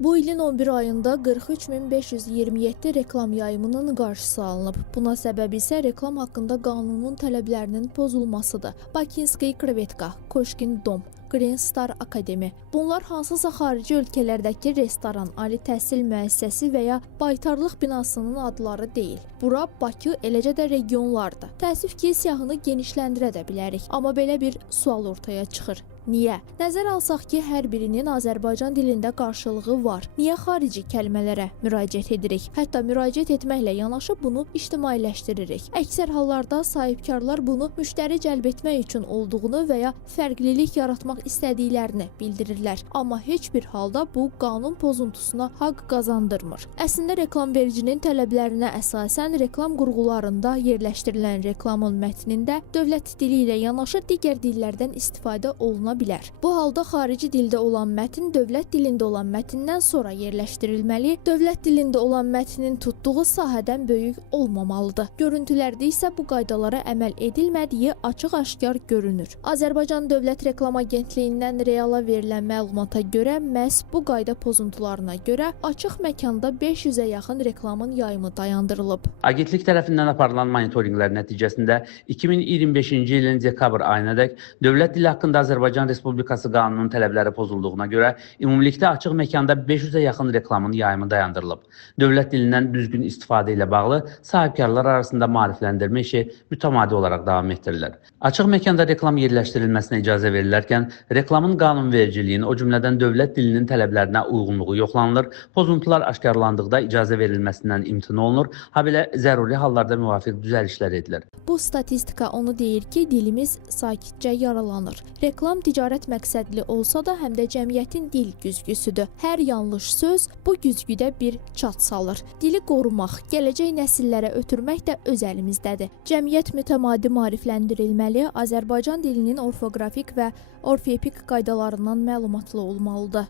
Bu ilin 11 ayında 43.527 reklam yayımının qarşısı alınıb. Buna səbəb isə reklam haqqında qanunun tələblərinin pozulmasıdır. Bakinski Krevetka, Koşkin Dom, Green Star Akademi. Bunlar hansısa xarici ölkələrdəki restoran, ali təhsil müəssisəsi və ya baytarlıq binasının adları deyil. Bura Bakı, eləcə də regionlardır. Təəssüf ki, siyahını genişləndirə də bilərik. Amma belə bir sual ortaya çıxır. Niyə? Nəzər alsaq ki, hər birinin Azərbaycan dilində qarşılığı var. Niyə xarici kəlmələrə müraciət edirik? Hətta müraciət etməklə yanaşı bunu ictimailəşdiririk. Əksər hallarda sahibkarlar bunu müştəri cəlb etmək üçün olduğunu və ya fərqlilik yaratmaq istədiklərini bildirirlər. Amma heç bir halda bu qanun pozuntusuna haqq qazandırmır. Əslində reklamvericinin tələblərinə əsasən reklam qurğularında yerləşdirilən reklamın mətnində dövlət dili ilə yanaşı digər dillərdən istifadə oluna bilər. Bu halda xarici dildə olan mətn dövlət dilində olan mətndən sonra yerləşdirilməli, dövlət dilində olan mətnin tutduğu sahədən böyük olmamalıdır. Görüntülərdə isə bu qaydalara əməl edilmədiyi açıq-aşkar görünür. Azərbaycan Dövlət Reklam Agentliyindən Reala verilən məlumata görə məhz bu qayda pozuntularına görə açıq məkanda 500-ə yaxın reklamın yayımı dayandırılıb. Agentlik tərəfindən aparılan monitorinqlər nəticəsində 2025-ci ilin dekabr ayınadək dövlət dili haqqında Azərbaycan Respublikası qanunun tələbləri pozulduğuna görə ümumilikdə açıq məkanda 500-ə yaxın reklamın yayımı dayandırılıb. Dövlət dilindən düzgün istifadə ilə bağlı sahibkarlar arasında maarifləndirmə işi mütəmadi olaraq davam etdirilir. Açıq məkanda reklam yerləşdirilməsinə icazə verilərkən reklamın qanunvericiliyin, o cümlədən dövlət dilinin tələblərinə uyğunluğu yoxlanılır, pozuntular aşkarlandıqda icazə verilməsindən imtina olunur, habelə zəruri hallarda müvafiq düzəlişlər edilir. Bu statistika onu deyir ki, dilimiz sakitcə yaralanır. Reklam ticarət məqsədli olsa da həm də cəmiyyətin dil güzgüsüdür. Hər yanlış söz bu güzgüdə bir çat salır. Dili qorumaq, gələcək nəsillərə ötürmək də öz əlimizdədir. Cəmiyyət mütəmadi maarifləndirilməli, Azərbaycan dilinin orfoqrafik və orfoepik qaydalarından məlumatlı olmalıdır.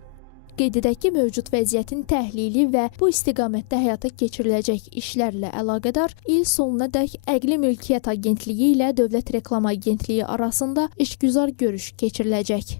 Qeyd edək ki, mövcud vəziyyətin təhlili və bu istiqamətdə həyata keçiriləcək işlərlə əlaqədar il sonunadək Əqli Mülkiyyət Agentliyi ilə Dövlət Reklam Agentliyi arasında işgüzar görüş keçiriləcək.